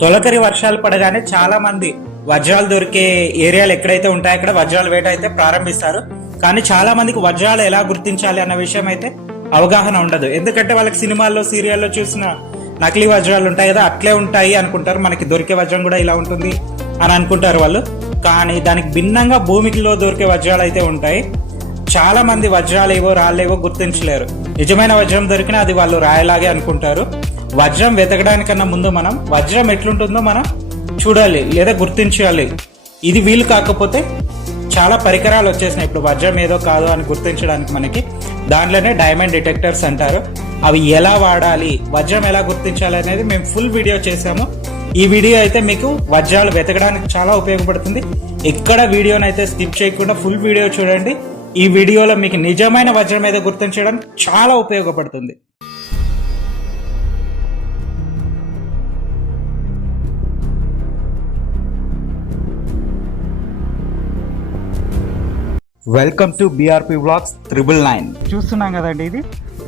తొలకరి వర్షాలు పడగానే చాలా మంది వజ్రాలు దొరికే ఏరియాలు ఎక్కడైతే ఉంటాయో అక్కడ వజ్రాలు వేట అయితే ప్రారంభిస్తారు. కానీ చాలా మందికి వజ్రాలు ఎలా గుర్తించాలి అన్న విషయం అయితే అవగాహన ఉండదు. ఎందుకంటే వాళ్ళకి సినిమాల్లో సీరియల్లో చూసిన నకిలీ వజ్రాలు ఉంటాయి కదా అట్లే ఉంటాయి అనుకుంటారు. మనకి దొరికే వజ్రం కూడా ఇలా ఉంటుంది అని అనుకుంటారు వాళ్ళు. కానీ దానికి భిన్నంగా భూమికిలో దొరికే వజ్రాలు అయితే ఉంటాయి. చాలా మంది వజ్రాలు ఏవో రాళ్ళేవో గుర్తించలేరు. నిజమైన వజ్రం దొరికినా అది వాళ్ళు రాయలాగే అనుకుంటారు. వజ్రం వెతకడానికన్నా ముందు మనం వజ్రం ఎట్లుంటుందో మనం చూడాలి లేదా గుర్తించాలి. ఇది వీలు కాకపోతే చాలా పరికరాలు వచ్చేసినాయి. ఇప్పుడు వజ్రం ఏదో కాదో అని గుర్తించడానికి మనకి దాంట్లోనే డైమండ్ డిటెక్టర్స్ అంటారు. అవి ఎలా వాడాలి వజ్రం ఎలా గుర్తించాలి అనేది మేము ఫుల్ వీడియో చేసాము ఈ వీడియో అయితే మీకు వజ్రాలు వెతకడానికి చాలా ఉపయోగపడుతుంది. ఎక్కడ వీడియోని అయితే స్కిప్ చేయకుండా ఫుల్ వీడియో చూడండి. ఈ వీడియోలో మీకు నిజమైన వజ్రం ఏదో గుర్తించడానికి చాలా ఉపయోగపడుతుంది. Welcome to BRP blogs triple nine చూస్తున్నాం కదండి ఇది.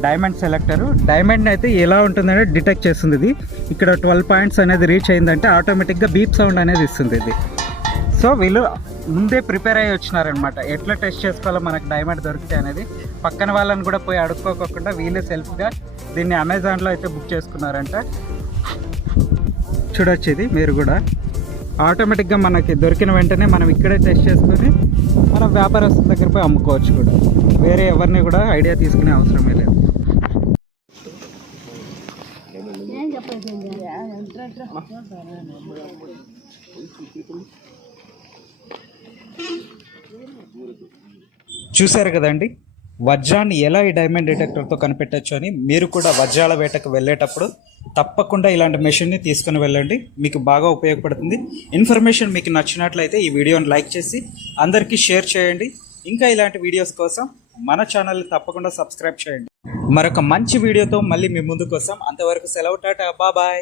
డైమండ్ సెలెక్టర్ డైమండ్ అయితే ఎలా ఉంటుందంటే డిటెక్ట్ చేస్తుంది ఇది. ఇక్కడ ట్వెల్వ్ పాయింట్స్ అనేది రీచ్ అయిందంటే ఆటోమేటిక్గా బీప్ సౌండ్ అనేది ఇస్తుంది ఇది. సో వీళ్ళు ముందే ప్రిపేర్ అయ్యి వచ్చినారనమాట. ఎట్లా టెస్ట్ చేసుకోవాలో మనకు డైమండ్ దొరికితే అనేది. పక్కన వాళ్ళని కూడా పోయి అడుక్కోకుండా వీళ్ళే సెల్ఫ్గా దీన్ని అమెజాన్లో అయితే బుక్ చేసుకున్నారంట. చూడొచ్చు ఇది మీరు కూడా. ఆటోమేటిక్గా మనకి దొరికిన వెంటనే మనం ఇక్కడే టెస్ట్ చేసుకొని మన వ్యాపారస్తుల దగ్గర పోయి అమ్ముకోవచ్చు కూడా. వేరే ఎవరిని కూడా ఐడియా తీసుకునే అవసరమే లేదు. చూశారు కదండి? వజ్రాన్ని ఎలా ఈ డైమండ్ డిటెక్టర్తో కనిపెట్టచ్చు అని మీరు కూడా వజ్రాల వేటకు వెళ్ళేటప్పుడు తప్పకుండా ఇలాంటి మెషిన్ని తీసుకుని వెళ్ళండి. మీకు బాగా ఉపయోగపడుతుంది. ఇన్ఫర్మేషన్ మీకు నచ్చినట్లయితే ఈ వీడియోని లైక్ చేసి అందరికీ షేర్ చేయండి. ఇంకా ఇలాంటి వీడియోస్ కోసం మన ఛానల్ని తప్పకుండా సబ్స్క్రైబ్ చేయండి. మరొక మంచి వీడియోతో మళ్ళీ మీ ముందు కోసం అంతవరకు సెలవు టాటా. బాబాయ్